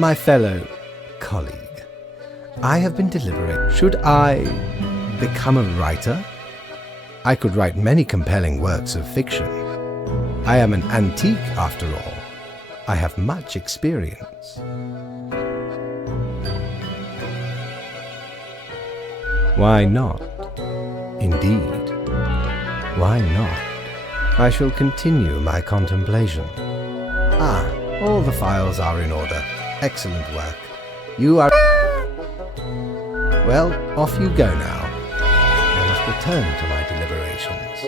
My fellow colleague, I have been deliberating. Should I become a writer? I could write many compelling works of fiction. I am an antique, after all. I have much experience. Why not? Indeed. Why not? I shall continue my contemplation. Ah, all the files are in order. Excellent work. You are... Well, off you go now. I must return to my deliberations.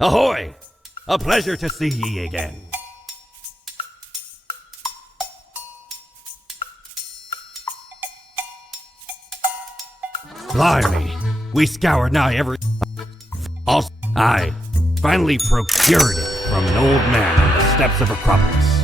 Ahoy! A pleasure to see ye again. Blimey, we scoured nigh every... Also, I finally procured it from an old man on the steps of Acropolis.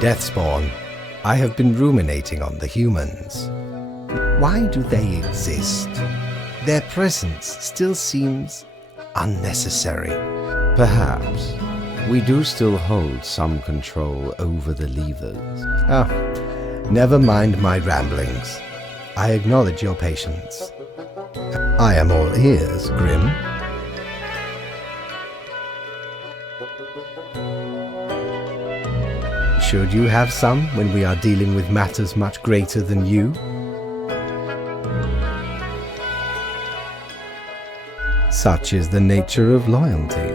Deathspawn, I have been ruminating on the humans. Why do they exist? Their presence still seems unnecessary. Perhaps we do still hold some control over the levers. Ah, never mind my ramblings. I acknowledge your patience. I am all ears, Grim. Should you have some when we are dealing with matters much greater than you? Such is the nature of loyalty.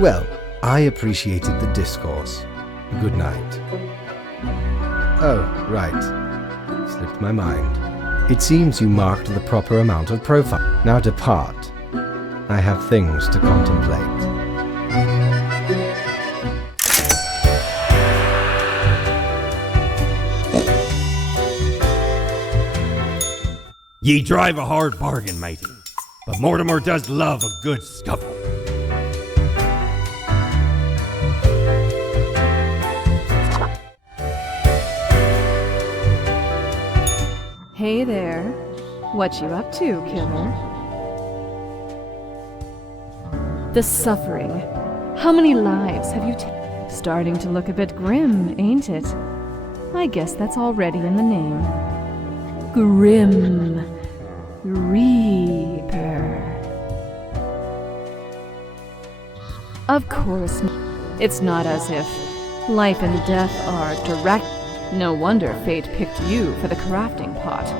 Well, I appreciated the discourse. Good night. Oh, right. Slipped my mind. It seems you marked the proper amount of profile. Now depart. I have things to contemplate. Ye drive a hard bargain, matey, but Mortimer does love a good scuffle. Hey there. What you up to, killer? The suffering. How many lives have you taken? Starting to look a bit grim, ain't it? I guess that's already in the name. Grim Reaper. Of course, it's not as if life and death are direct. No wonder fate picked you for the crafting pot.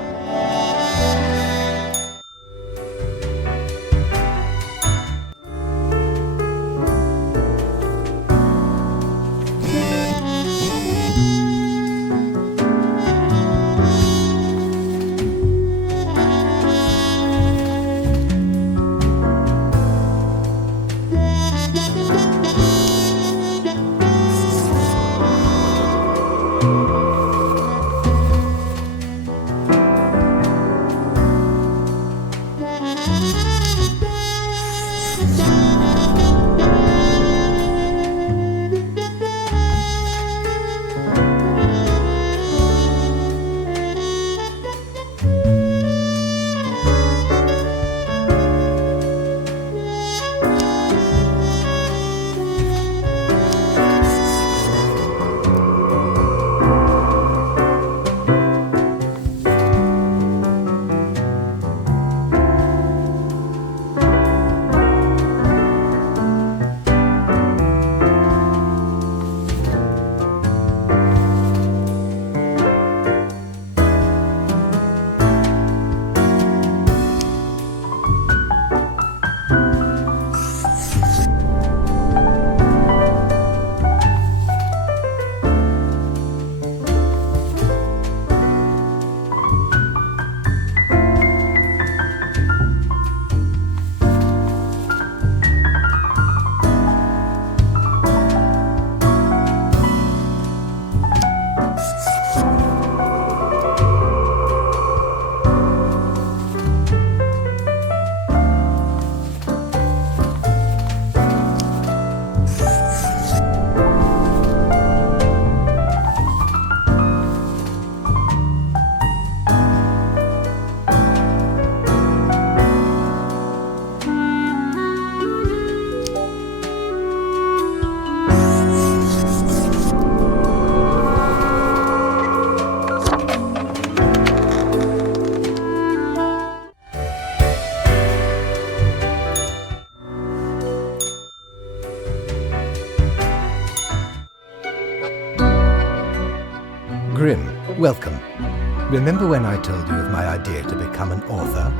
Remember when I told you of my idea to become an author?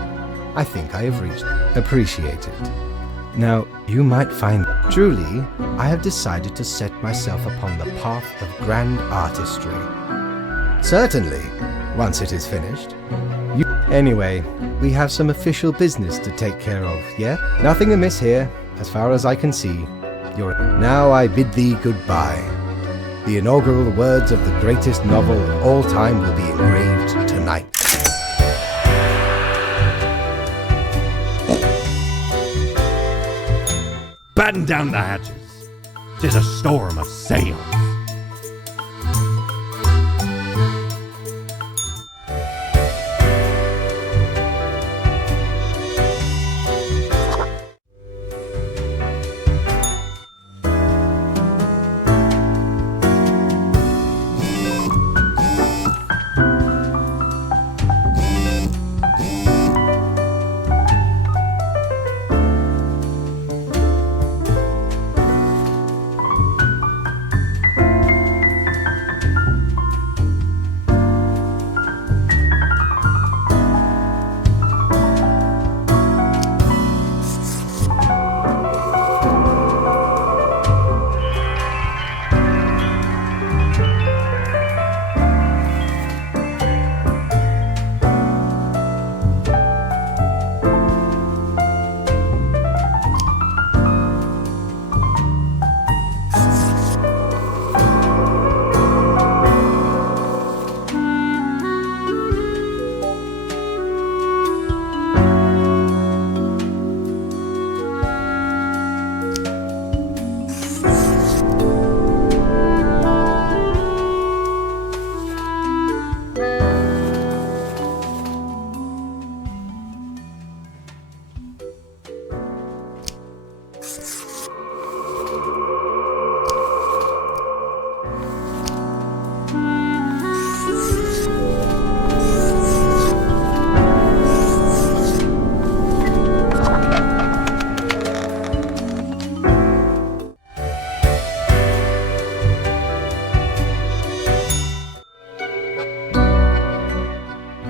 I think I have reached. Appreciate it. Now, you might find... Truly, I have decided to set myself upon the path of grand artistry. Certainly, once it is finished. Anyway, we have some official business to take care of, yeah? Nothing amiss here, as far as I can see. Now I bid thee goodbye. The inaugural words of the greatest novel of all time will be engraved tonight. Batten down the hatches. 'Tis a storm of sails.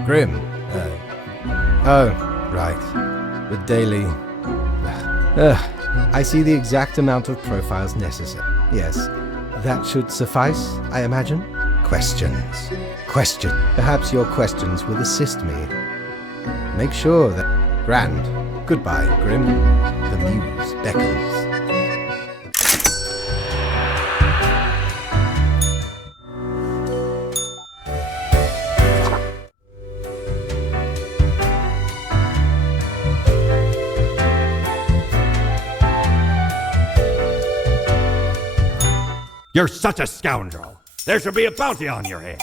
Grim. Oh, right. The daily... I see the exact amount of profiles necessary. Yes, that should suffice, I imagine. Questions. Question. Perhaps your questions will assist me. Make sure that... Grand. Goodbye, Grim. The muse beckons. You're such a scoundrel. There should be a bounty on your head.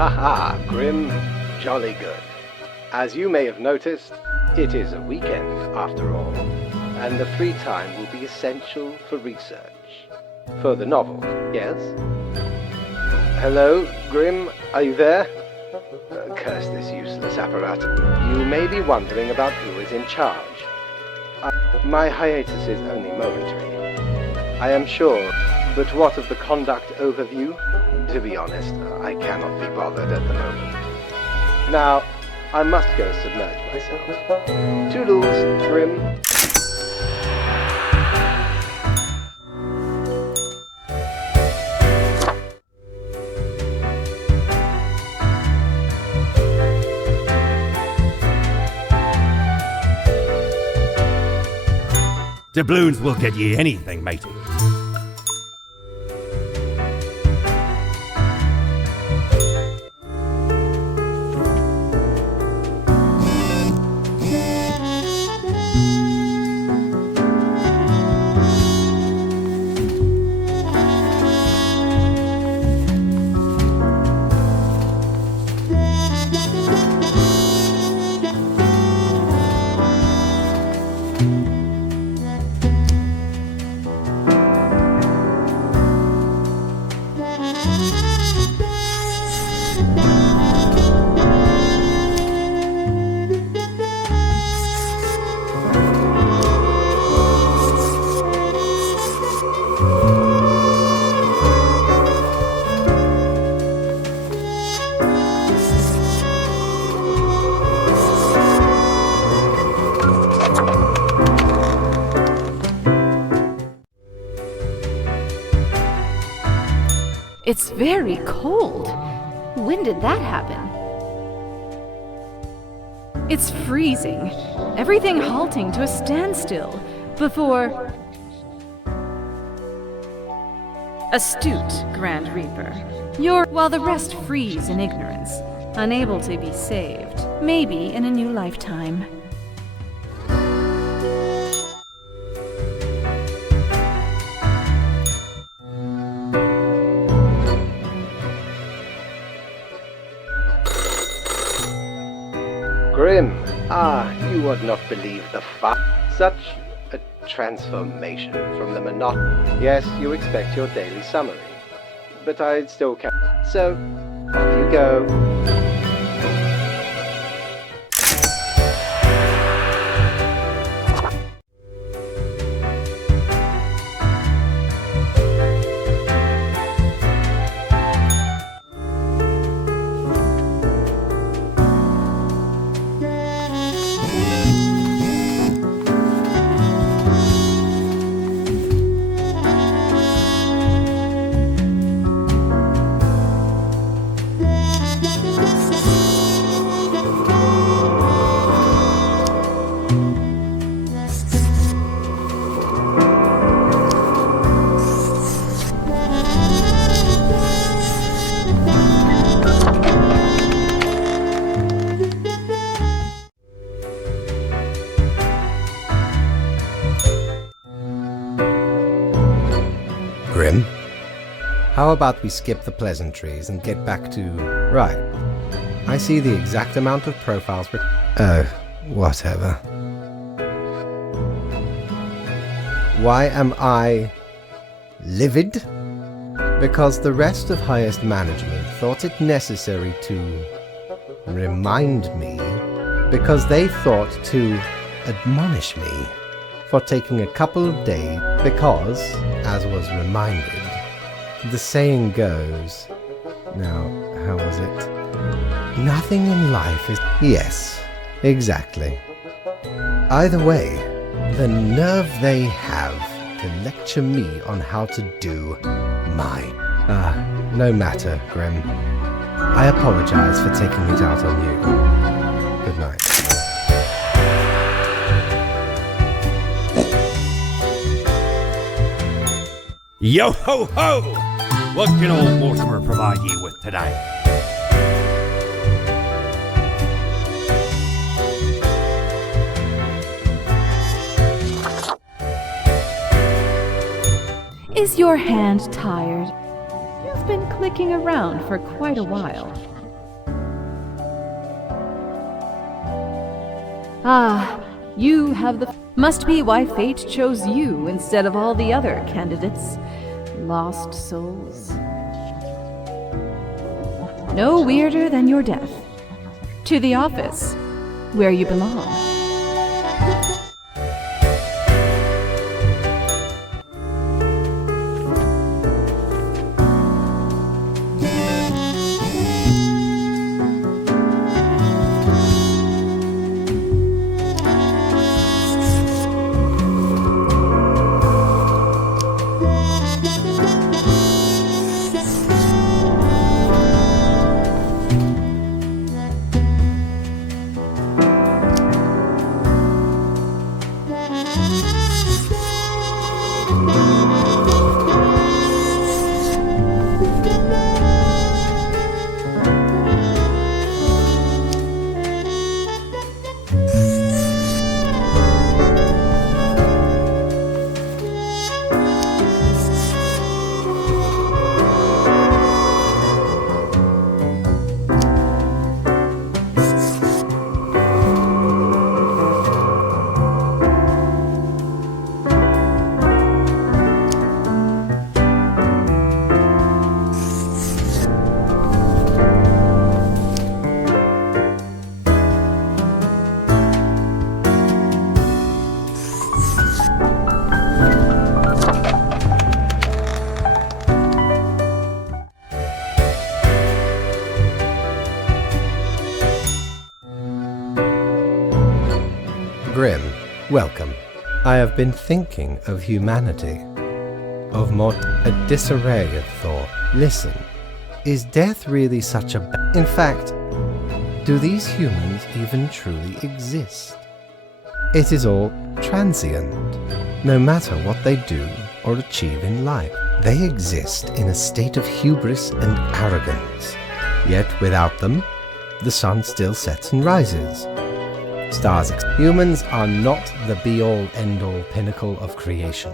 Haha, Grim, jolly good. As you may have noticed, It is a weekend, after all, and the free time will be essential for research. For the novel, yes? Hello, Grim, are you there? Curse this useless apparatus. You may be wondering about who is in charge. My hiatus is only momentary, I am sure, but what of the conduct overview? To be honest, I cannot be bothered at the moment. Now, I must go submerge myself. Toodles, Grim. Doubloons will get ye anything, matey. It's very cold. When did that happen? It's freezing. Everything halting to a standstill before... Astute, Grand Reaper. While the rest freeze in ignorance, unable to be saved, maybe in a new lifetime. Grim, you would not believe the such a transformation from the monotony. Yes, you expect your daily summary, but I still can't. So, off you go. Grim, how about we skip the pleasantries and get back to... Right. I see the exact amount of profiles... whatever. Why am I... livid? Because the rest of highest management thought it necessary to... remind me, because they thought to admonish me for taking a couple of days, because, as was reminded, the saying goes... Now, how was it? Nothing in life is... Yes, exactly. Either way, the nerve they have to lecture me on how to do mine. No matter, Grim. I apologize for taking it out on you. Good night. Yo ho ho! What can old Mortimer provide ye with today? Is your hand tired? You've been clicking around for quite a while. Ah, you have the... Must be why fate chose you instead of all the other candidates. Lost souls. No weirder than your death. To the office, where you belong. Grim, welcome. I have been thinking of humanity, of a disarray of thought. Listen, is death really such a In fact, do these humans even truly exist? It is all transient, no matter what they do or achieve in life. They exist in a state of hubris and arrogance, yet without them, the sun still sets and rises. Stars. Humans are not the be-all, end-all pinnacle of creation.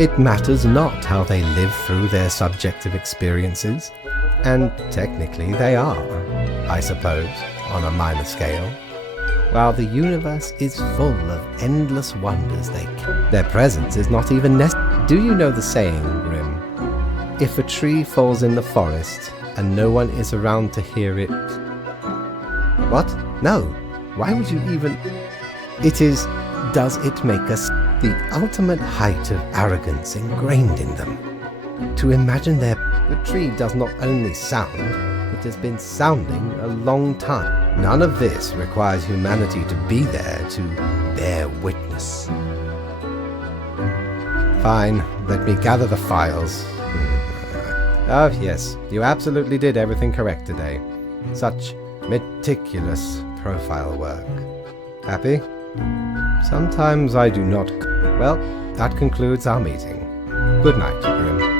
It matters not how they live through their subjective experiences, and technically they are, I suppose, on a minor scale. While the universe is full of endless wonders, their presence is not even necessary. Do you know the saying, Grim? If a tree falls in the forest and no one is around to hear it... What? No. Why would you even... It is, does it make us the ultimate height of arrogance ingrained in them? To imagine the tree does not only sound, it has been sounding a long time. None of this requires humanity to be there to bear witness. Fine, let me gather the files. Oh yes, you absolutely did everything correct today. Such meticulous profile work. Happy? Sometimes I do not. Well, that concludes our meeting. Good night, Grim.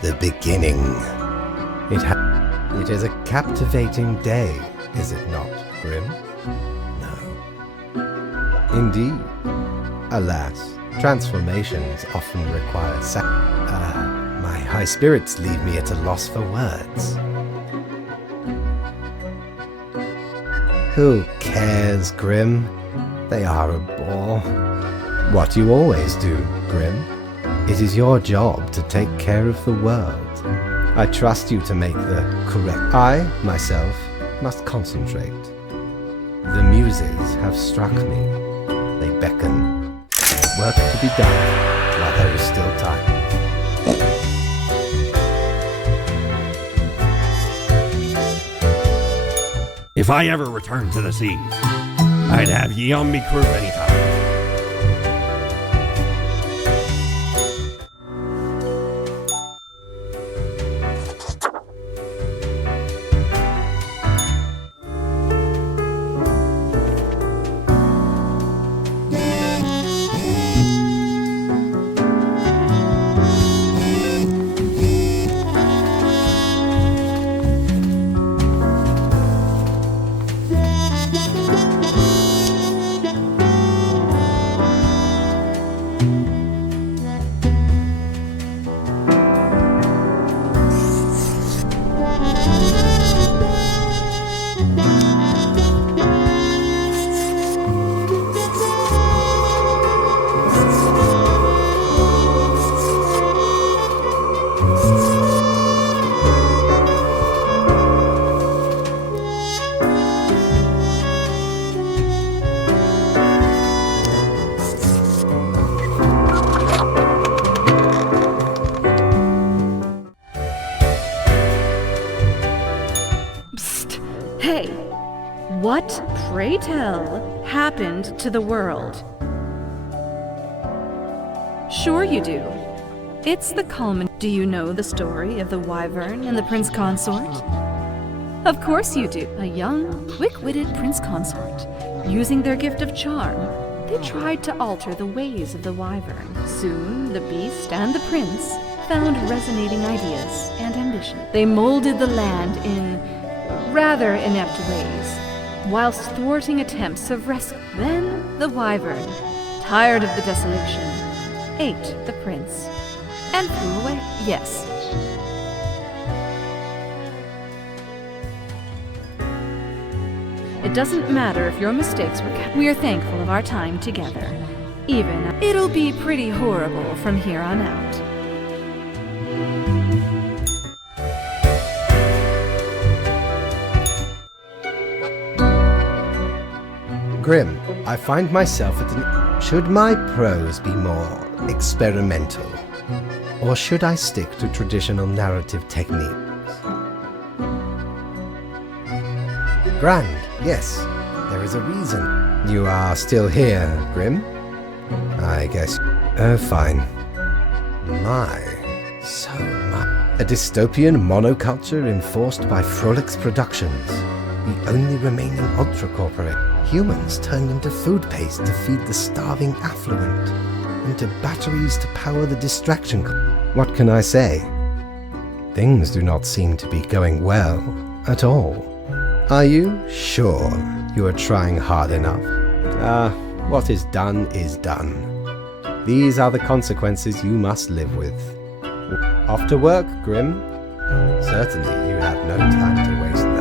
The beginning. It is a captivating day, is it not, Grim? No. Indeed. Alas, transformations often require my high spirits leave me at a loss for words. Who cares, Grim? They are a bore. What you always do, Grim. It is your job to take care of the world. I trust you to make the correct... I, myself, must concentrate. The muses have struck me. They beckon. Work to be done while there is still time. If I ever return to the seas, I'd have ye on me crew anytime. Hey, what, pray tell, happened to the world? Sure you do. It's the culmin. Do you know the story of the wyvern and the prince consort? Of course you do. A young, quick-witted prince consort, using their gift of charm, they tried to alter the ways of the wyvern. Soon, the beast and the prince found resonating ideas and ambition. They molded the land in rather inept ways, whilst thwarting attempts of rescue. Then the wyvern, tired of the desolation, ate the prince and flew away. Yes. It doesn't matter if your mistakes were kept. We are thankful of our time together. Even it'll be pretty horrible from here on out. Grim, I find myself at an... Should my prose be more experimental? Or should I stick to traditional narrative techniques? Grand, yes. There is a reason. You are still here, Grim? I guess... Oh, fine. My... So much. A dystopian monoculture enforced by Frolix Productions. The only remaining ultra-corporate. Humans turned into food paste to feed the starving affluent, into batteries to power the distraction. What can I say? Things do not seem to be going well at all. Are you sure you are trying hard enough? What is done. These are the consequences you must live with. Off to work, Grim. Certainly you have no time to waste now.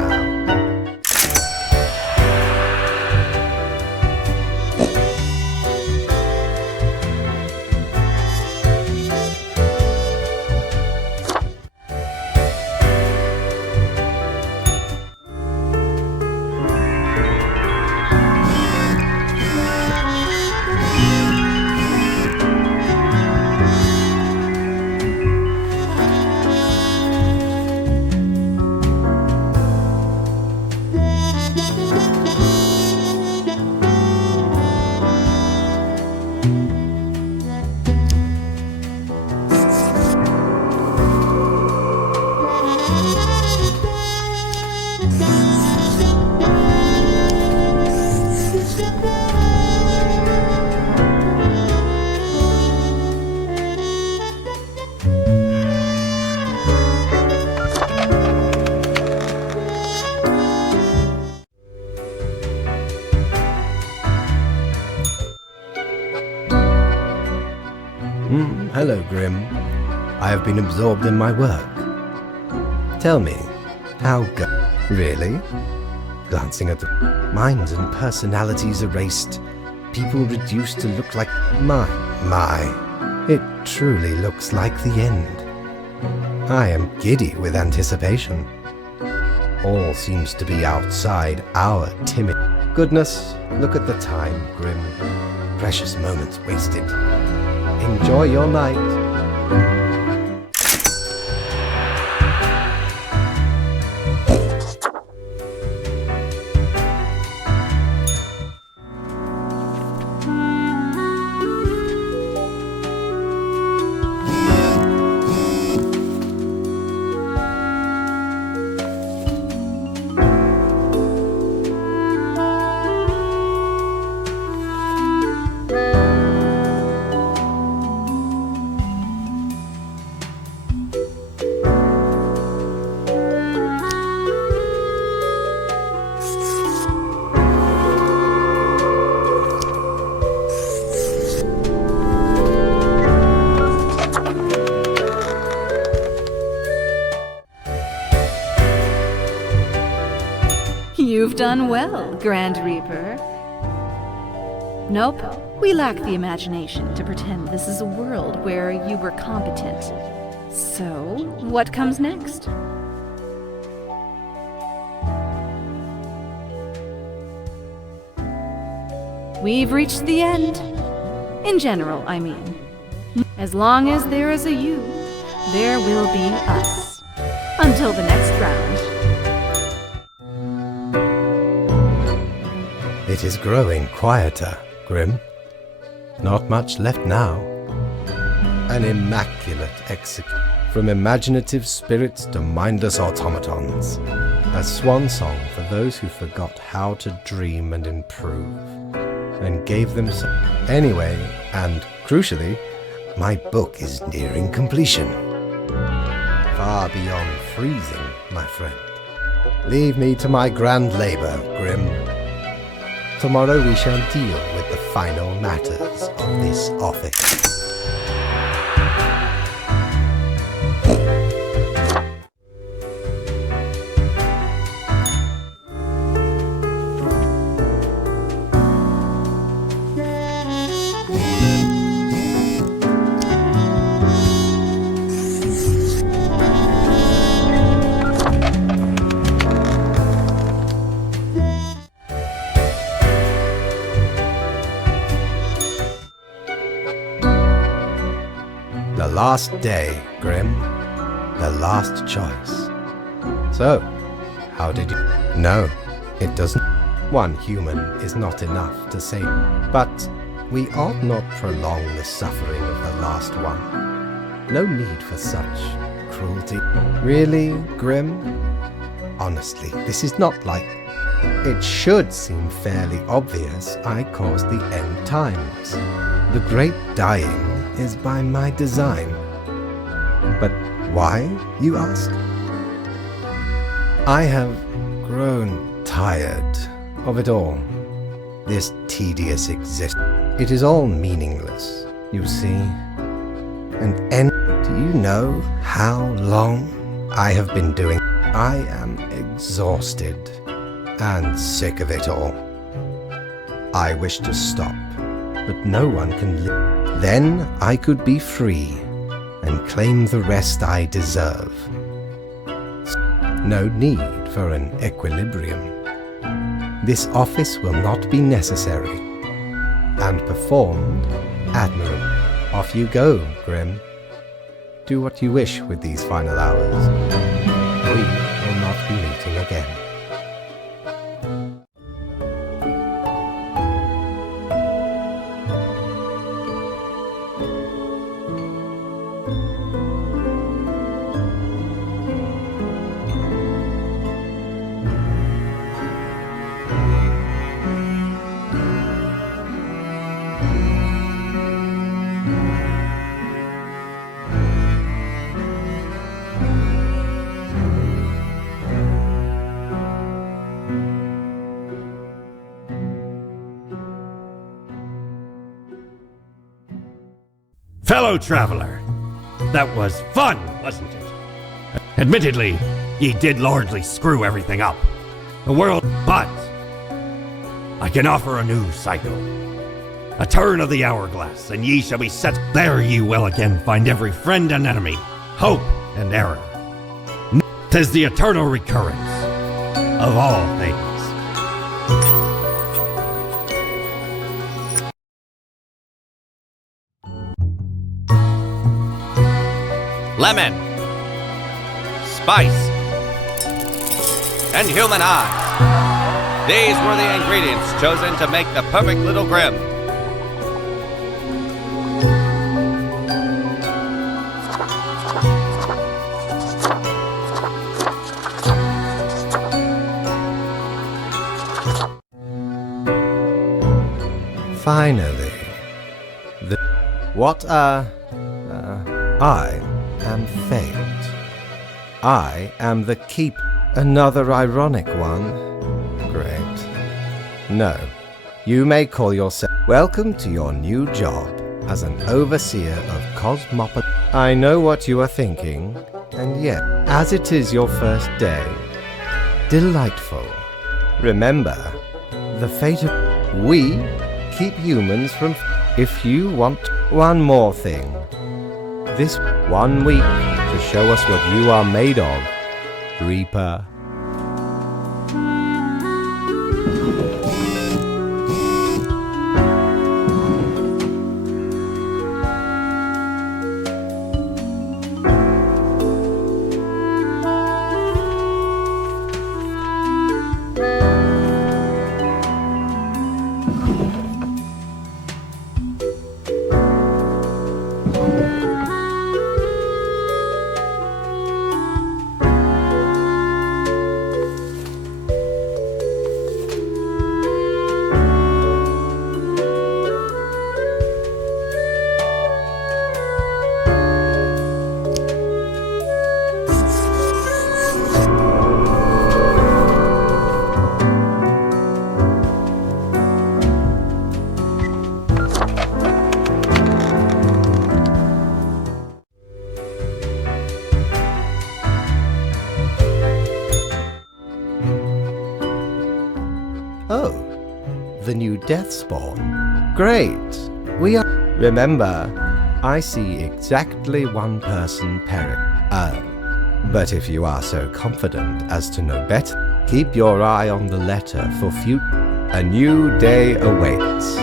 Hello, Grim. I have been absorbed in my work. Tell me, how Really? Glancing at the minds and personalities erased, people reduced to look like my. It truly looks like the end. I am giddy with anticipation. All seems to be outside our timid. Goodness, look at the time, Grim. Precious moments wasted. Enjoy your night. You've done well, Grand Reaper. Nope, we lack the imagination to pretend this is a world where you were competent. So, what comes next? We've reached the end. In general, I mean. As long as there is a you, there will be us. Until the next round. It is growing quieter, Grim. Not much left now. An immaculate execution. From imaginative spirits to mindless automatons. A swan song for those who forgot how to dream and improve. And gave them some. Anyway, and crucially, my book is nearing completion. Far beyond freezing, my friend. Leave me to my grand labor, Grim. Tomorrow we shall deal with the final matters of this office. The last day, Grim. The last choice. So, how did you... No, it doesn't. One human is not enough to save. But we ought not prolong the suffering of the last one. No need for such cruelty. Really, Grim? Honestly, this is not like... It should seem fairly obvious I caused the end times. The great dying is by my design. But why, you ask? I have grown tired of it all. This tedious existence. It is all meaningless, you see. And do you know how long I have been doing? I am exhausted and sick of it all. I wish to stop, but no one can live. Then I could be free and claim the rest I deserve. No need for an equilibrium. This office will not be necessary, and performed admirably. Off you go, Grim. Do what you wish with these final hours. We will not be meeting again. Fellow traveler, that was fun, wasn't it? Admittedly, ye did largely screw everything up. The world, but I can offer a new cycle. A turn of the hourglass, and ye shall be set. There ye will again find every friend and enemy, hope and error. 'Tis the eternal recurrence of all things. Lemon, spice, and human eyes. These were the ingredients chosen to make the perfect little Grim. Finally, I am Fate. I am the keep. Another ironic one. Great. No, you may call yourself. Welcome to your new job as an overseer of Cosmopolis. I know what you are thinking, and yet, as it is your first day, delightful. Remember, the fate of we keep humans from. If you want one more thing, this 1 week to show us what you are made of, Reaper. Oh, the new death spawn. Great. We are. Remember, I see exactly one person perish. But if you are so confident as to know better, keep your eye on the letter for future. A new day awaits.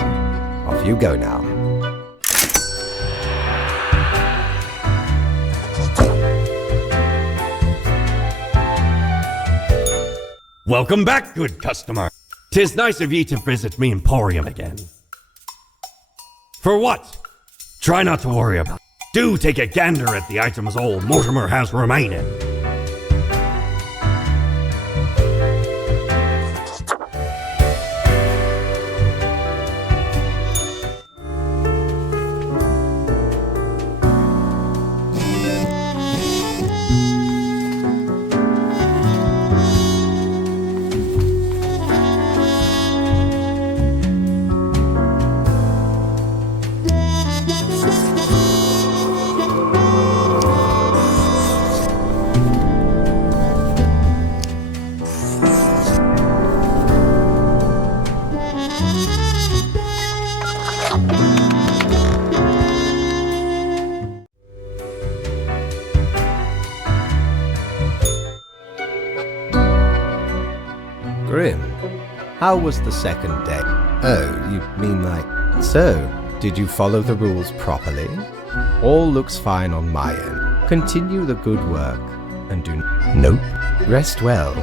Off you go now. Welcome back, good customer. 'Tis nice of ye to visit me emporium again. For what? Try not to worry about it. Do take a gander at the items old Mortimer has remaining. Grim, how was the second day? Oh, you mean like... So, did you follow the rules properly? All looks fine on my end. Continue the good work and do... Nope. Rest well.